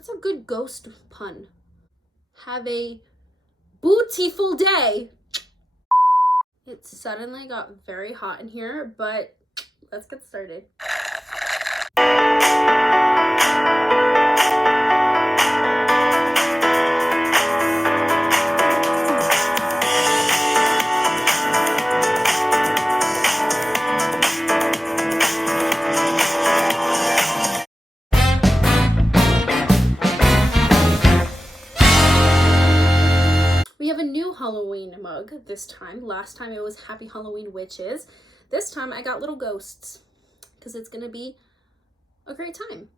what's a good ghost pun? Have a bootyful day. It suddenly got very hot in here, but let's get started. We have a new Halloween mug this time. Last time it was Happy Halloween Witches. This time I got little ghosts because it's gonna be a great time.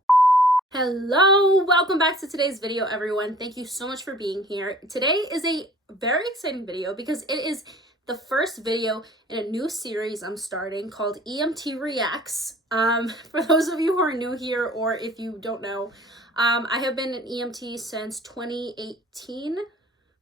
Hello, welcome back to today's video, everyone. Thank you so much for being here. Today is a very exciting video because it is the first video in a new series I'm starting called EMT Reacts. For those of you who are new here, or if you don't know, I have been an EMT since 2018.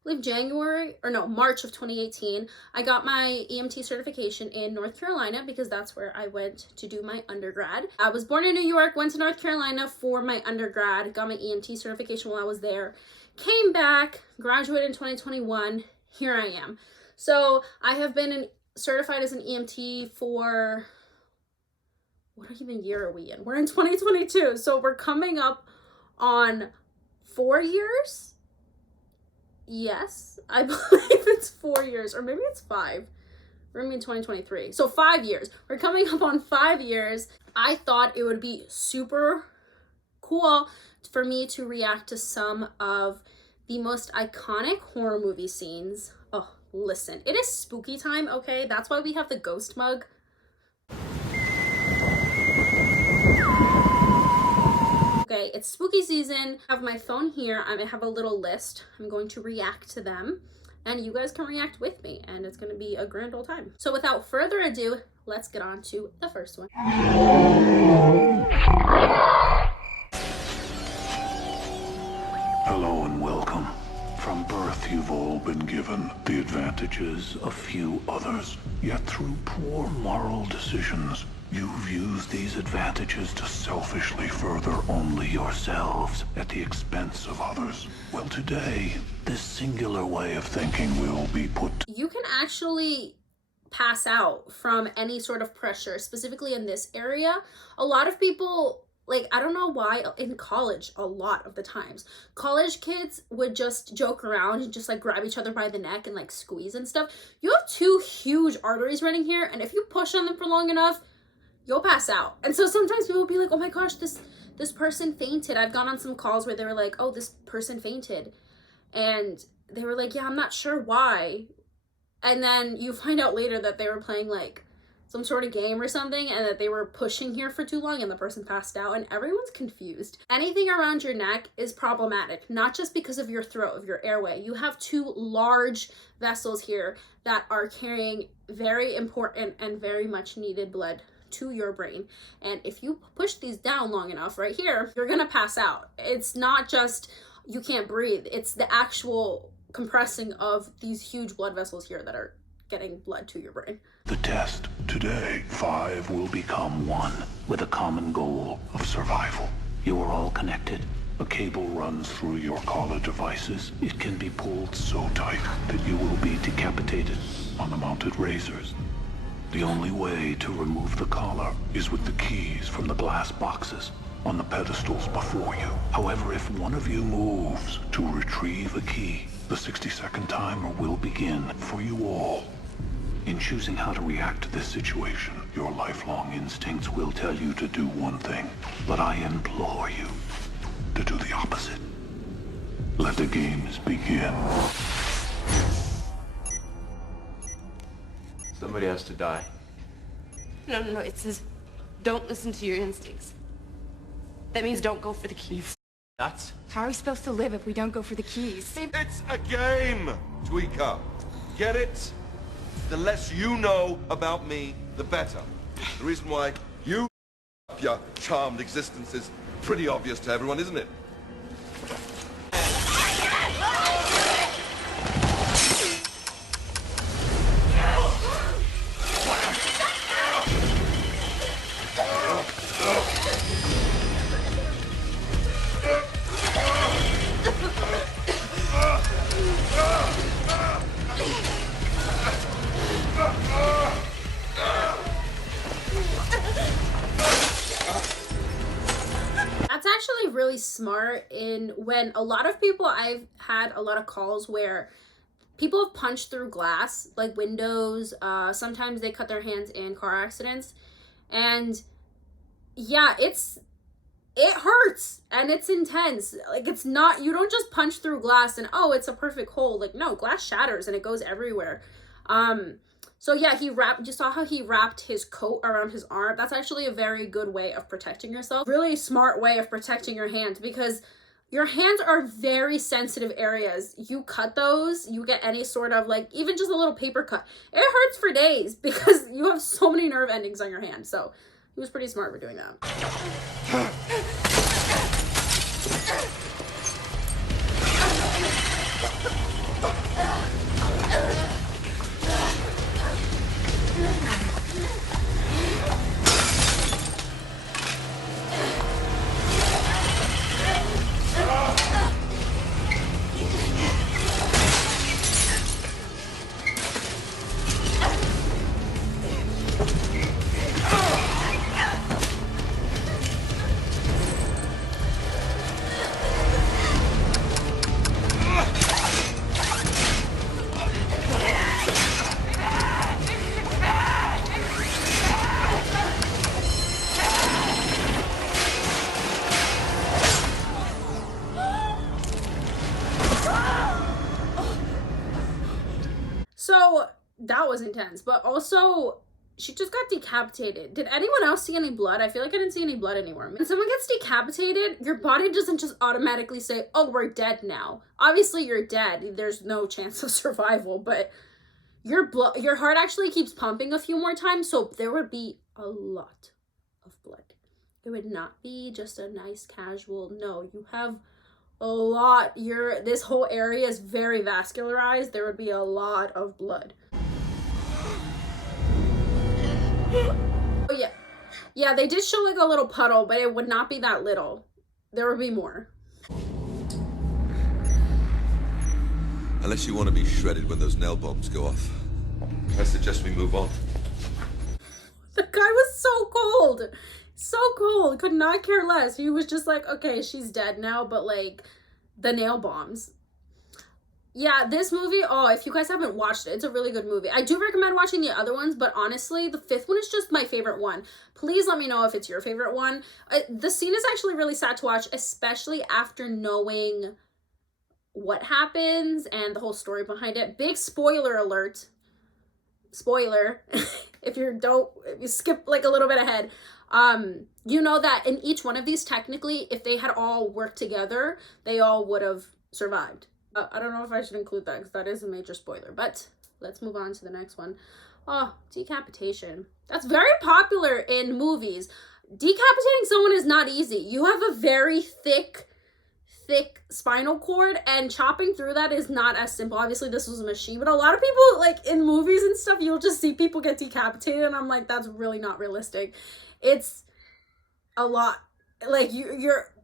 I believe March of 2018. I got my EMT certification in North Carolina because that's where I went to do my undergrad. I was born in New York, went to North Carolina for my undergrad, got my EMT certification while I was there, came back, graduated in 2021, here I am. So I have been certified as an EMT for, what even year are we in? We're in 2022, so we're coming up on 4 years? Yes, I believe it's 4 years, or maybe it's 5. We're gonna be in 2023. So 5 years. We're coming up on 5 years. I thought it would be super cool for me to react to some of the most iconic horror movie scenes. Oh, listen, it is spooky time, okay? That's why we have the ghost mug. Okay, it's spooky season. I have my phone here. I have a little list. I'm going to react to them and you guys can react with me and it's going to be a grand old time. So without further ado, let's get on to the first one. Hello and welcome. From birth, you've all been given the advantages of few others. Yet through poor moral decisions, you've used these advantages to selfishly further only yourselves at the expense of others. Well, today, this singular way of thinking will be put. You can actually pass out from any sort of pressure, specifically in this area. A lot of people, like, I don't know why, in college, a lot of the times, college kids would just joke around and just like grab each other by the neck and like squeeze and stuff. You have two huge arteries running here, and if you push on them for long enough, you'll pass out. And so sometimes people will be like, oh my gosh, this person fainted. I've gone on some calls where they were like, oh, this person fainted. And they were like, yeah, I'm not sure why. And then you find out later that they were playing like some sort of game or something and that they were pushing here for too long and the person passed out, and everyone's confused. Anything around your neck is problematic, not just because of your throat, of your airway. You have two large vessels here that are carrying very important and very much needed blood to your brain, and if you push these down long enough right here, you're gonna pass out. It's not just you can't breathe, it's the actual compressing of these huge blood vessels here that are getting blood to your brain. The test today, 5 will become 1 with a common goal of survival. You are all connected. A cable runs through your collar devices. It can be pulled so tight that you will be decapitated on the mounted razors. The only way to remove the collar is with the keys from the glass boxes on the pedestals before you. However, if one of you moves to retrieve a key, the 60-second timer will begin for you all. In choosing how to react to this situation, your lifelong instincts will tell you to do one thing, but I implore you to do the opposite. Let the games begin. Somebody has to die. No, it says don't listen to your instincts. That means don't go for the keys. Nuts? How are we supposed to live if we don't go for the keys? It's a game, Tweaker. Get it? The less you know about me, the better. The reason why you up your charmed existence is pretty obvious to everyone, isn't it? smart in when a lot of people, I've had a lot of calls where people have punched through glass, like windows. Sometimes they cut their hands in car accidents. And yeah, it hurts and it's intense. Like, it's not, you don't just punch through glass and oh, it's a perfect hole. Like, no, glass shatters and it goes everywhere. So yeah, you saw how he wrapped his coat around his arm. That's actually a very good way of protecting yourself. Really smart way of protecting your hands, because your hands are very sensitive areas. You cut those, you get any sort of, like, even just a little paper cut, it hurts for days because you have so many nerve endings on your hand. So he was pretty smart for doing that. So that was intense, but also she just got decapitated. Did anyone else see any blood? I feel like I didn't see any blood anywhere. When someone gets decapitated, your body doesn't just automatically say, oh, we're dead now. Obviously you're dead. There's no chance of survival, but your heart actually keeps pumping a few more times, so there would be a lot of blood. It would not be just a nice casual, no, you have a lot. This whole area is very vascularized. There would be a lot of blood. Oh yeah. Yeah, they did show like a little puddle, but it would not be that little. There would be more. Unless you want to be shredded when those nail bombs go off, I suggest we move on. The guy was so cold. So cold. Could not care less. He was just like, okay, she's dead now, but like the nail bombs. Yeah, this movie, oh, if you guys haven't watched it, it's a really good movie. I do recommend watching the other ones, but honestly, the fifth one is just my favorite one. Please let me know if it's your favorite one. The scene is actually really sad to watch, especially after knowing what happens and the whole story behind it. Big spoiler alert. Spoiler. if you skip like a little bit ahead. You know that in each one of these, technically, if they had all worked together, they all would have survived. I don't know if I should include that because that is a major spoiler, but let's move on to the next one. Oh, decapitation. That's very popular in movies. Decapitating someone is not easy. You have a very thick spinal cord, and chopping through that is not as simple. Obviously, this was a machine, but a lot of people, like in movies and stuff, you'll just see people get decapitated, and I'm like, that's really not realistic. It's a lot. Like,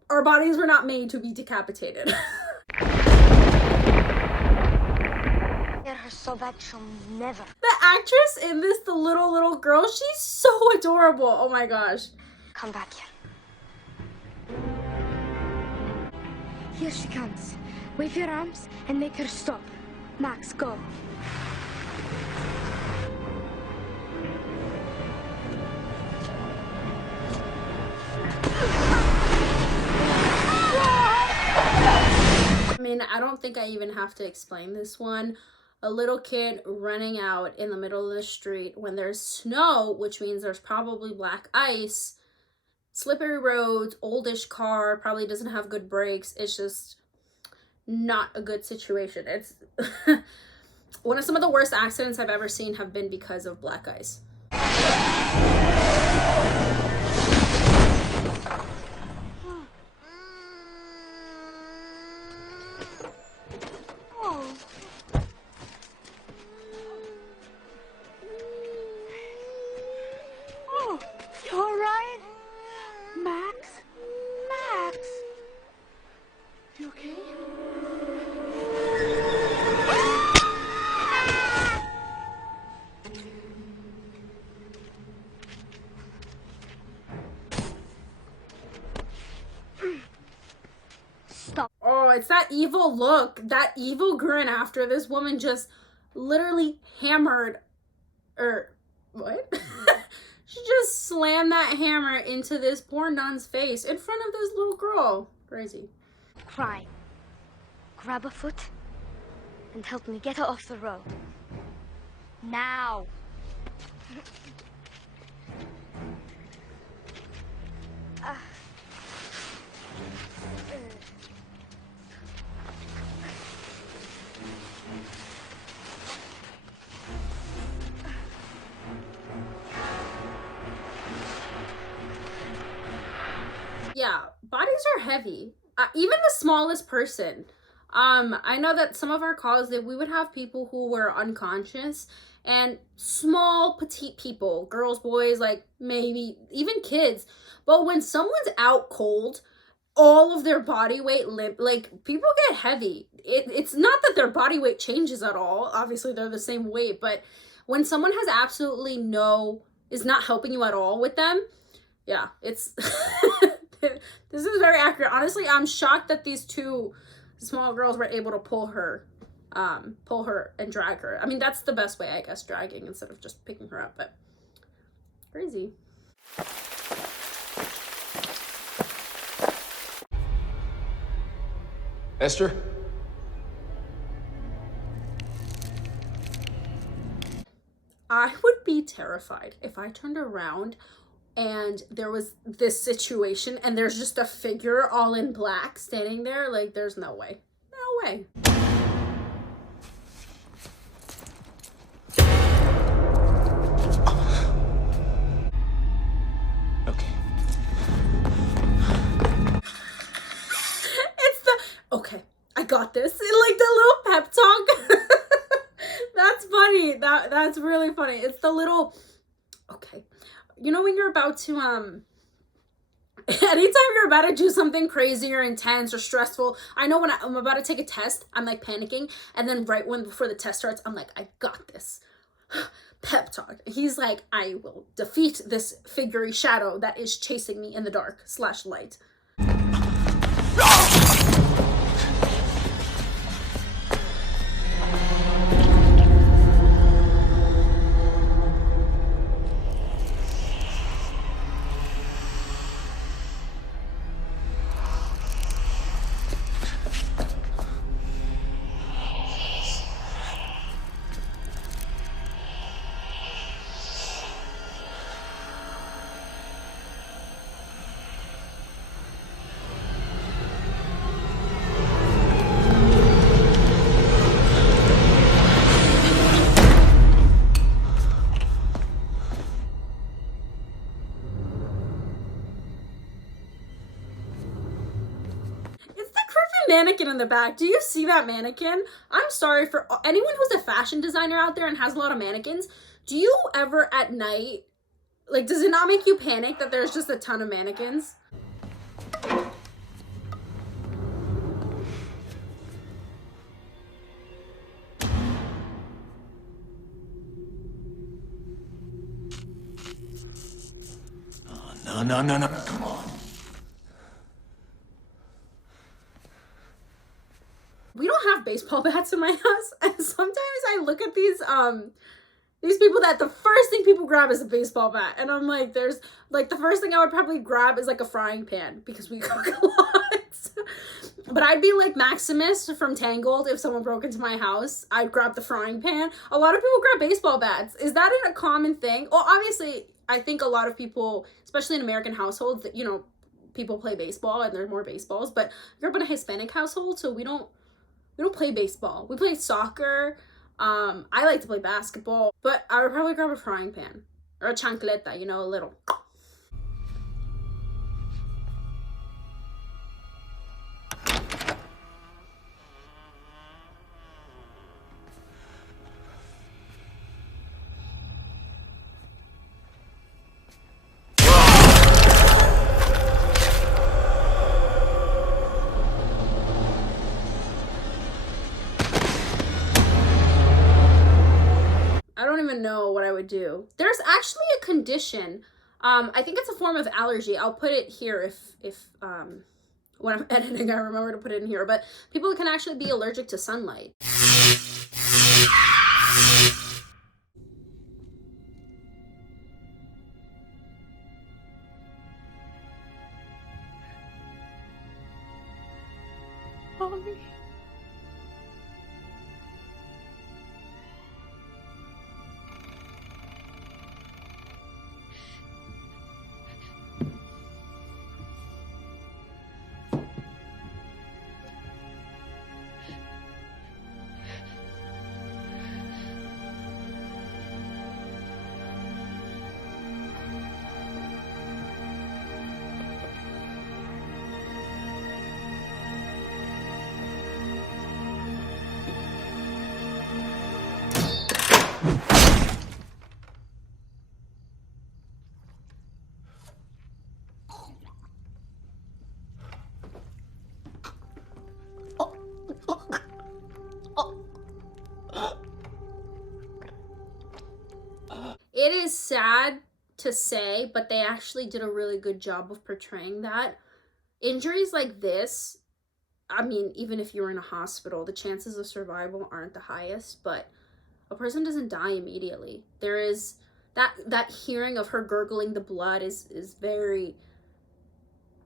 our bodies were not made to be decapitated. So that she'll never. The actress in this, the little girl, she's so adorable. Oh my gosh. Come back here. Here she comes. Wave your arms and make her stop. Max, go. I mean, I don't think I even have to explain this one. A little kid running out in the middle of the street when there's snow, which means there's probably black ice, slippery roads, oldish car, probably doesn't have good brakes. It's just not a good situation. It's one of some of the worst accidents I've ever seen have been because of black ice. stop. Oh, it's that evil look, that evil grin after this woman just literally hammered, or what? She just slammed that hammer into this poor nun's face in front of this little girl. Crazy. Cry. Grab a foot and help me get her off the road. Now. Yeah, bodies are heavy. Even the smallest person. I know that some of our calls that we would have people who were unconscious, and small petite people, girls, boys, like maybe even kids. But when someone's out cold, all of their body weight like people get heavy. It's not that their body weight changes at all. Obviously they're the same weight, but when someone has absolutely is not helping you at all with them, yeah, it's this is very accurate. Honestly, I'm shocked that these two small girls were able to pull her and drag her. I mean, that's the best way, I guess, dragging instead of just picking her up, but crazy. Esther? I would be terrified if I turned around and there was this situation and there's just a figure all in black standing there. Like, there's no way. No way. Okay. Okay, I got this. Like the little pep talk. That's funny. That's really funny. It's the little, okay. You know when you're about to, anytime you're about to do something crazy or intense or stressful, I know when I'm about to take a test, I'm like panicking. And then before the test starts, I'm like, I got this. Pep talk. He's like, I will defeat this figurey shadow that is chasing me in the dark / light. Mannequin in the back. Do you see that mannequin? I'm sorry for anyone who's a fashion designer out there and has a lot of mannequins. Do you ever at night, like, does it not make you panic that there's just a ton of mannequins? Oh, no, come on. We don't have baseball bats in my house, and sometimes I look at these people that the first thing people grab is a baseball bat, and I'm like, there's like the first thing I would probably grab is like a frying pan because we cook a lot. But I'd be like Maximus from Tangled. If someone broke into my house, I'd grab the frying pan. A lot of people grab baseball bats. Is that a common thing? Well, obviously, I think a lot of people, especially in American households, that, you know, people play baseball and there are more baseballs. But I grew up in a Hispanic household, so we don't play baseball. We play soccer. I like to play basketball, but I would probably grab a frying pan or a chancleta, you know, a little. I don't even know what I would do. There's actually a condition. I think it's a form of allergy. I'll put it here if when I'm editing, I remember to put it in here, but people can actually be allergic to sunlight. Mommy. It is sad to say, but they actually did a really good job of portraying that. Injuries like this, I mean, even if you're in a hospital, the chances of survival aren't the highest, but a person doesn't die immediately. There is that hearing of her gurgling the blood is very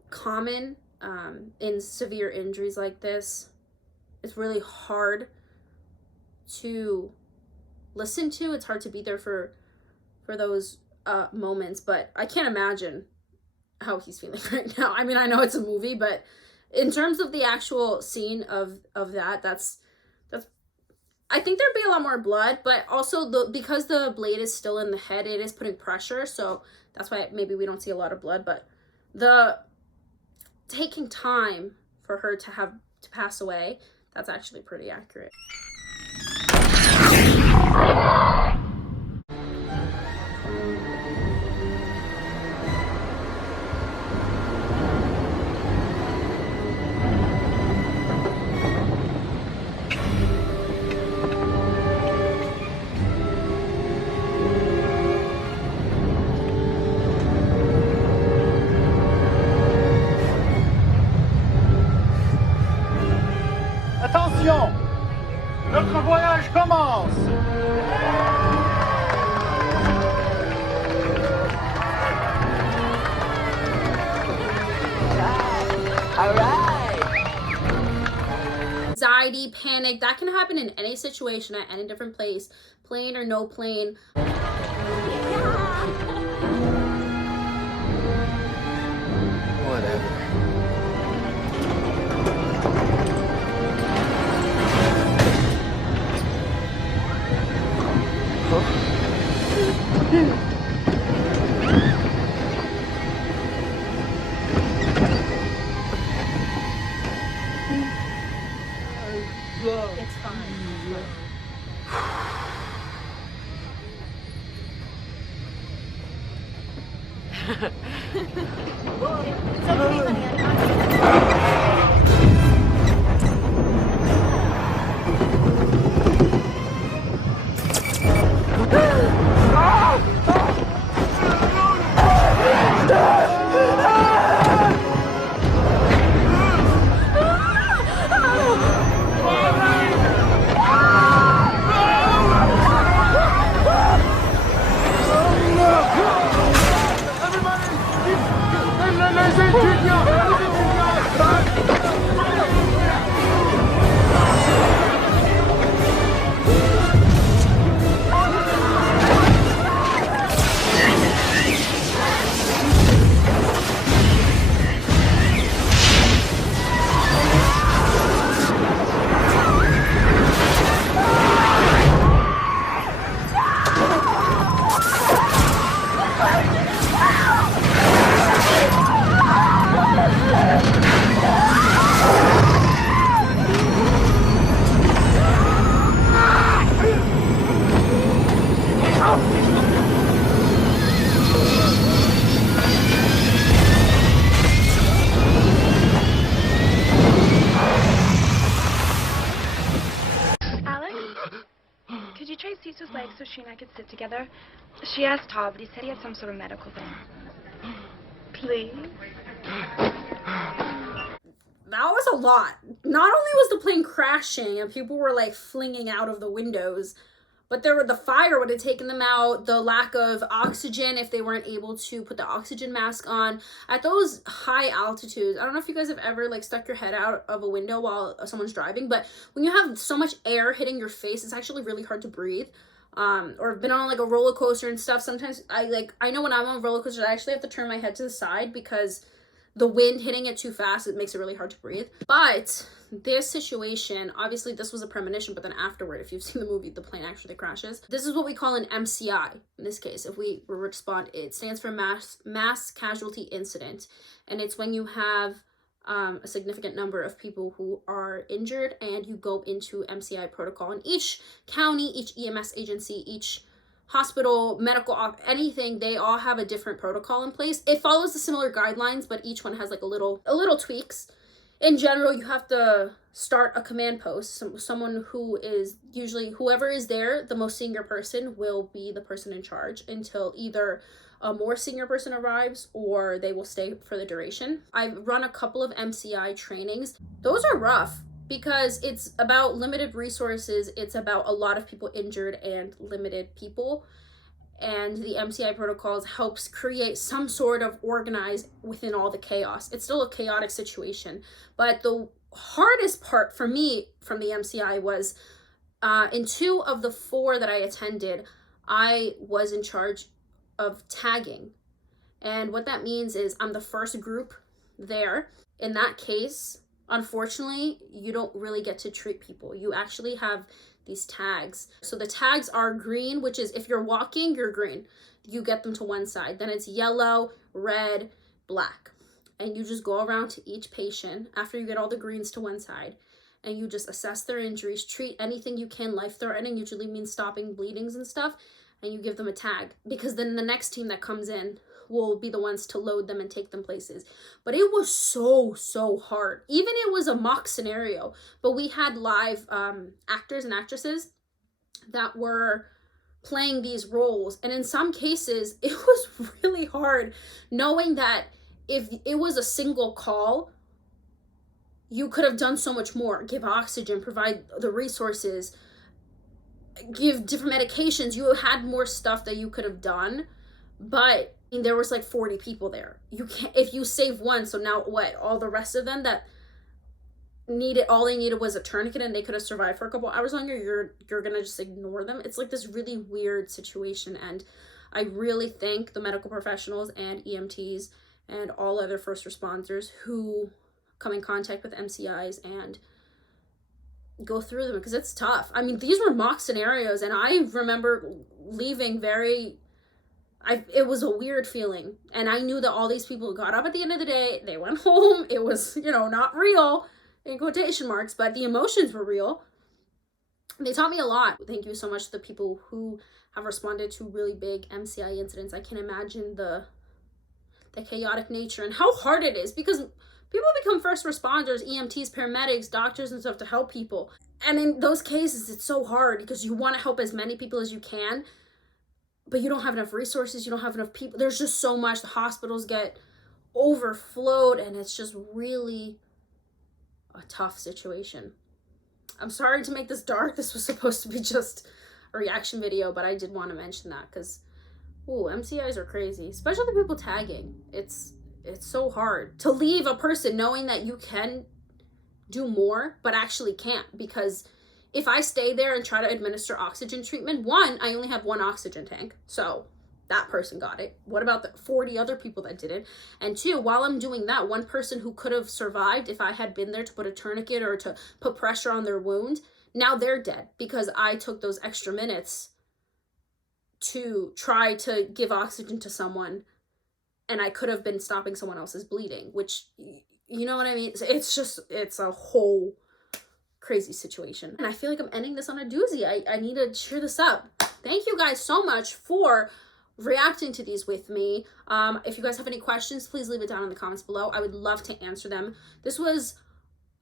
common in severe injuries like this. It's really hard to listen to. It's hard to be there for those moments, but I can't imagine how he's feeling right now. I mean, I know it's a movie, but in terms of the actual scene of that's I think there'd be a lot more blood, but also because the blade is still in the head, it is putting pressure, so that's why maybe we don't see a lot of blood. But the taking time for her to pass away, that's actually pretty accurate. Attention! Notre voyage commence! All right. Anxiety, panic, that can happen in any situation at any different place, plane or no plane. Whatever. It's fine. It's okay, honey. I'm not. Could you try Cecil's legs so she and I could sit together? She asked Todd, but he said he had some sort of medical thing. Please? that was a lot. Not only was the plane crashing and people were like flinging out of the windows, but the fire would have taken them out, the lack of oxygen if they weren't able to put the oxygen mask on. At those high altitudes, I don't know if you guys have ever like stuck your head out of a window while someone's driving, but when you have so much air hitting your face, it's actually really hard to breathe. Or been on like a roller coaster and stuff. Sometimes I know when I'm on roller coasters, I actually have to turn my head to the side because the wind hitting it too fast, it makes it really hard to breathe. But this situation, obviously this was a premonition, but then afterward, if you've seen the movie, the plane actually crashes. This is what we call an MCI in this case. If we respond, it stands for mass casualty incident. And it's when you have a significant number of people who are injured and you go into MCI protocol. And each county, each EMS agency, each hospital, medical, anything, they all have a different protocol in place. It follows the similar guidelines, but each one has like a little tweaks. In general, you have to start a command post. Someone who is usually, whoever is there, the most senior person will be the person in charge until either a more senior person arrives or they will stay for the duration. I've run a couple of MCI trainings. Those are rough, because it's about limited resources, it's about a lot of people injured and limited people. And the MCI protocols helps create some sort of organized within all the chaos. It's still a chaotic situation. But the hardest part for me from the MCI was in 2 of the 4 that I attended, I was in charge of tagging. And what that means is I'm the first group there. In that case, unfortunately, you don't really get to treat people. You actually have these tags. So the tags are green, which is if you're walking, you're green. You get them to one side. Then it's yellow, red, black. And you just go around to each patient after you get all the greens to one side. And you just assess their injuries, treat anything you can, life-threatening, usually means stopping bleedings and stuff. And you give them a tag. Because then the next team that comes in will be the ones to load them and take them places. But it was so hard. Even it was a mock scenario, but we had live actors and actresses that were playing these roles, and in some cases it was really hard knowing that if it was a single call, you could have done so much more. Give oxygen, provide the resources, give different medications. You had more stuff that you could have done, but there was like 40 people there. You can't, if you save one, so now what? All the rest of them that needed, all they needed was a tourniquet and they could have survived for a couple hours longer, you're gonna just ignore them. It's like this really weird situation, and I really thank the medical professionals and EMTs and all other first responders who come in contact with MCIs and go through them, because it's tough. I mean, these were mock scenarios, and I remember leaving it was a weird feeling. And I knew that all these people got up at the end of the day, they went home. It was, not real in quotation marks, but the emotions were real. They taught me a lot. Thank you so much to the people who have responded to really big MCI incidents. I can imagine the chaotic nature and how hard it is, because people become first responders, EMTs, paramedics, doctors and stuff to help people. And in those cases, it's so hard because you want to help as many people as you can, but you don't have enough resources, you don't have enough people. There's just so much. The hospitals get overflowed, and it's just really a tough situation. I'm sorry to make this dark. This was supposed to be just a reaction video, but I did want to mention that because, MCIs are crazy, especially the people tagging. It's so hard to leave a person knowing that you can do more, but actually can't, because if I stay there and try to administer oxygen treatment, 1, I only have 1 oxygen tank, so that person got it. What about the 40 other people that didn't? And 2, while I'm doing that, one person who could have survived if I had been there to put a tourniquet or to put pressure on their wound, now they're dead because I took those extra minutes to try to give oxygen to someone, and I could have been stopping someone else's bleeding, which, you know what I mean? It's a whole crazy situation. And I feel like I'm ending this on a doozy. I need to cheer this up. Thank you guys so much for reacting to these with me. If you guys have any questions, please leave it down in the comments below. I would love to answer them. This was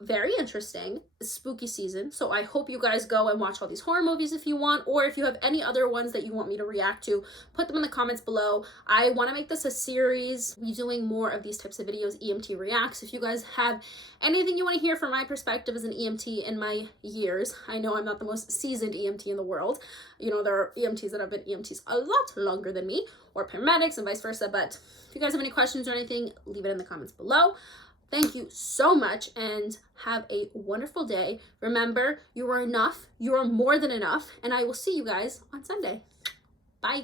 very interesting. It's spooky season, so I hope you guys go and watch all these horror movies if you want, or if you have any other ones that you want me to react to, put them in the comments below. I want to make this a series, be doing more of these types of videos, EMT reacts. If you guys have anything you want to hear from my perspective as an EMT in my years, I know I'm not the most seasoned EMT in the world. You know, there are EMTs that have been EMTs a lot longer than me, or paramedics and vice versa, but if you guys have any questions or anything, leave it in the comments below. Thank you so much and have a wonderful day. Remember, you are enough. You are more than enough. And I will see you guys on Sunday. Bye.